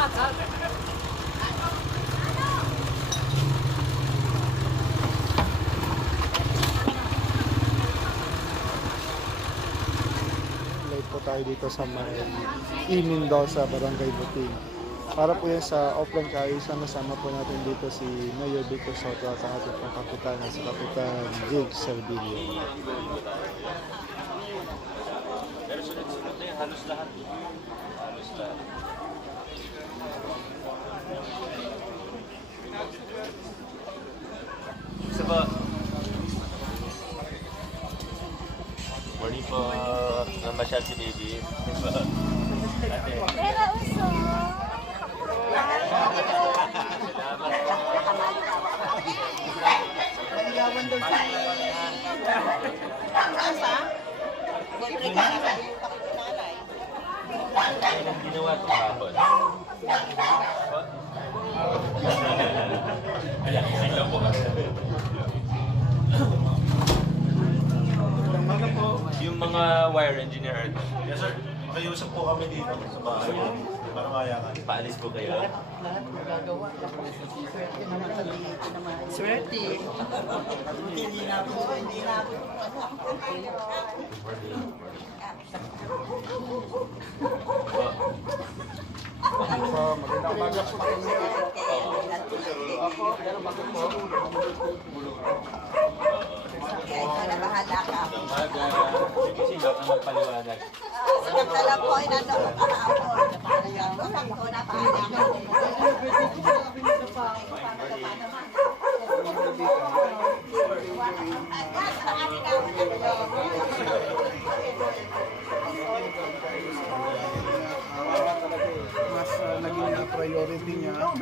po tayo dito sa may Imindosa, Barangay Buting. Para po yan sa offline kaayusan, nasama po natin dito si Mayor Vico Soto at ang ating pang kapitan si Kapitan Jake Servilio. Pero sunod-sunod na halos lahat. Halos lahat. Namasyal si baby. Ate. Pero uso. Salamat. Anong ginawa ko hapon? Ayan, sila po. Yung mga wire engineer, Yes sir, makiusap po kami dito sa bahay para mayakan. paalis po kayo. lahat magagawa. Swerte naman sa dito naman. Swerte. Hindi na ako, hindi na ako. So, magandang umaga po. Ikaw na bahala ka. Umaga, sila ang magpaliwanag. Samantala po ay nandoon kahapon. Walang ko na bahala ka. Sa ating Mas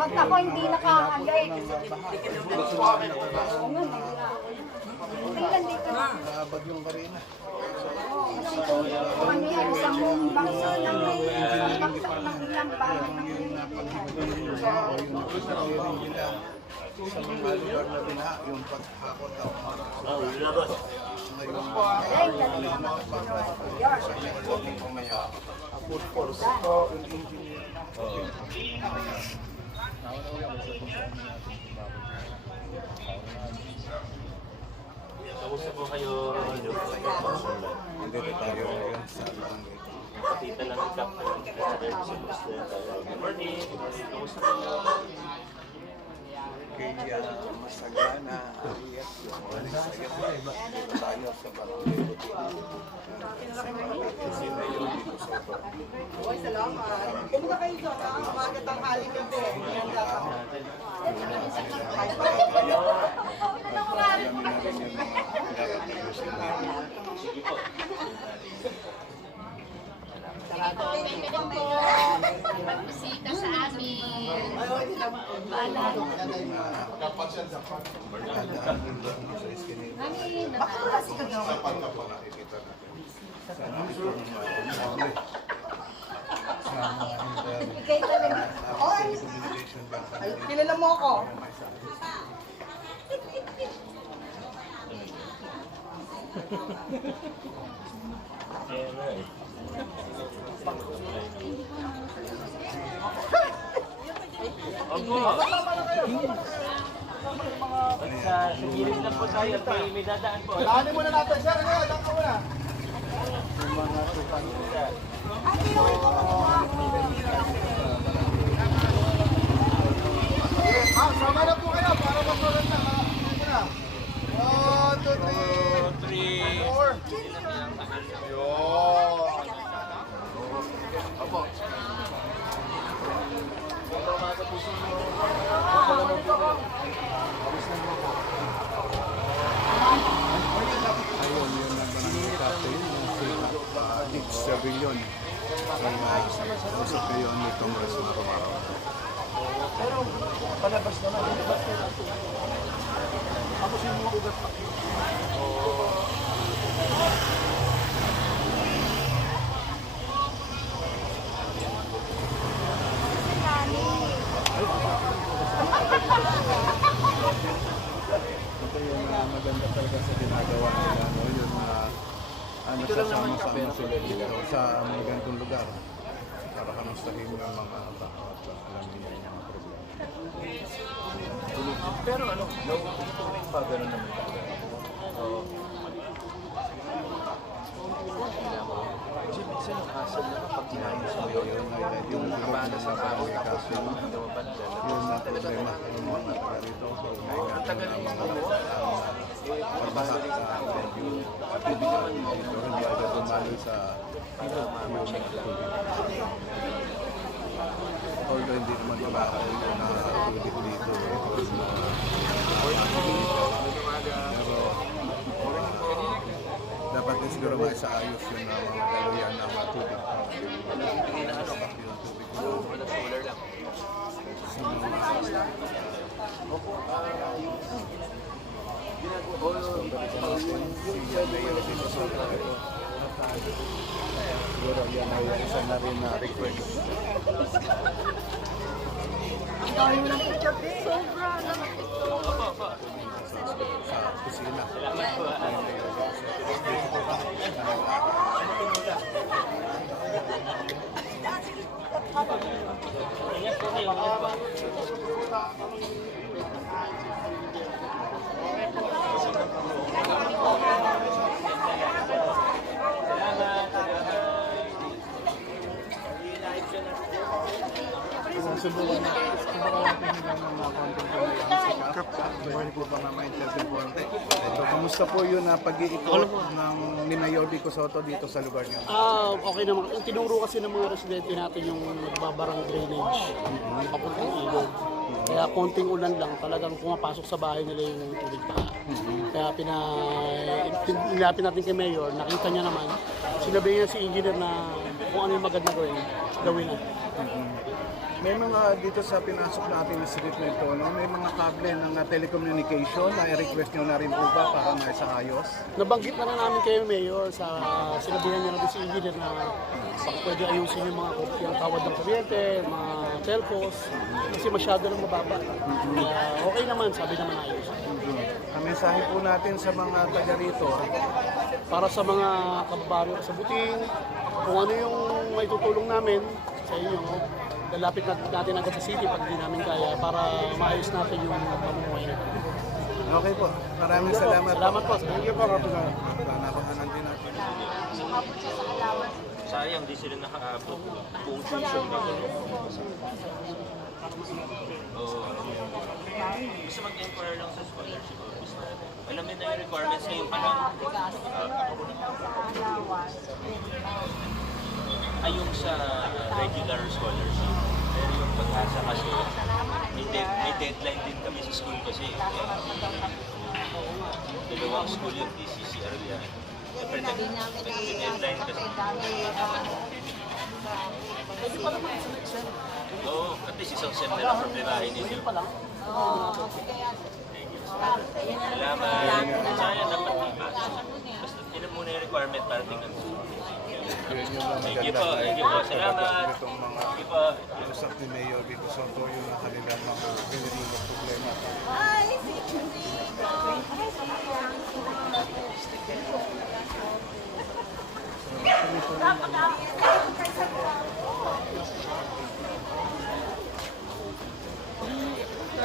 Ba't ako hindi nakahagay? Kailan dito? Uh, bagyong Karina. Ano yan? Isang bangso ng may baksak ng ilang bahay ng Yung yung sa mga lugar na bina, yung paghakot ng mga ngayon. Yan. Food force. So, yung engineer. Kamusta po kayo? Nandito tayo ngayon sa barangay. Tita lang ang captain. Good morning. Kamusta po? Kaya masagana, arias, yung manisayas tayo sa barangay. Bisita sa amin. Ikay talaga. Kilala mo ako. Kaya nga At sa, sa gilid lang po tayo may, may dadaan po. Daanin muna natin, sir. Ano? Daan ka muna. Yung mga tukan. Ah, sama na po kayo para masunod na. Ano na? One, two, three. Four. Yun. Opo. Ayun, yun ang barangay captain, yung si uh, Usap kayo nitong restaurant. Pero palabas naman. Palabas naman. Tapos yung mga ugat pa. Maganda talaga sa ginagawa nila, no? yung uh, ano, sasama-sama sila dito sa para kamustahin yung mga tao at alam nila yung mga problema. Pero ano, nauulit pa ganun naman talaga. Kasi minsan yung hassle na kapag mo Yung, uh, yung kabana sa tao, kaso yun, nawaban dyan. taga rito. So, Ang tagal mo, pagbaha sa medyo tubig naman dito, hindi agad sa para ma-check lang. Although hindi naman trabaho yung nakatulog dito. Because, Pero dapat din siguro maisaayos yung uh, mga daluyan ng mga tubig. Hindi na ano, Yung tubig wala solar lang. Siguro yan ay isa na rin na request Ang dami mo ng picture, babe. Sobra lang. sa kusina. Subukan na. Subukan natin sila ng mga konting pamayaman sa kap. Pwede po ba nga ma-interview po ante? Ito, kumusta po yun na pag-iikot ng ni Mayor Vico Soto dito sa lugar niyo? Ah, okay naman. Ang tinuro kasi ng mga residente natin yung nagbabarang drainage papuntang ilog. Kaya konting ulan lang, talagang pumapasok sa bahay nila yung tubig pa. Kaya pina, pin- nilapit natin kay Mayor, nakita niya naman, sinabi niya si engineer na kung ano yung maganda gawin, gawin na. May mga dito sa pinasok natin na street na ito, no? may mga kable ng uh, telecommunication na i-request nyo na rin po ba para maisaayos? Nabanggit na lang namin kayo, Mayor, sa sinabihan niya natin si engineer na baka pwede ayusin yung mga yung tawad ng kuryente, mga telcos, kasi masyado lang mababa. Kaya okay naman, sabi naman ayos. Ang mensahe po natin sa mga taga rito, Para sa mga kababaryo sa Buting, kung ano yung may tutulong namin sa inyo, lalapit natin, agad sa city pag hindi namin kaya para maayos natin yung pamumuhay natin. okay po. Maraming salamat. Salamat po. Thank you po, Kapitan. Nanakuhanan din natin. Sayang, di sila nakaabot buong tuition na gano'n. Oo. Gusto mag-inquire lang sa scholarship office na alamin na yung requirements ngayon pa lang. Ah. Ay, yung sa regular scholarship. Pero yung pag-asa kasi, may, dead, may deadline din kami sa school kasi. Dalawang school yung DCCR yan. Siyempre, nag- nag-deadline kasi. Oo, at least isang sem na lang problemahin ninyo. Salamat. Sayang dapat ipasok. Basta yun ang muna yung requirement para tingnan mo. Yun yung mga Thank you maganda. po, thank you po. Salamat. Itong mga Thank you po. usap ni Mayor Vico Soto, yung ang kanilang mga pinililang problema. Ay, si Chico.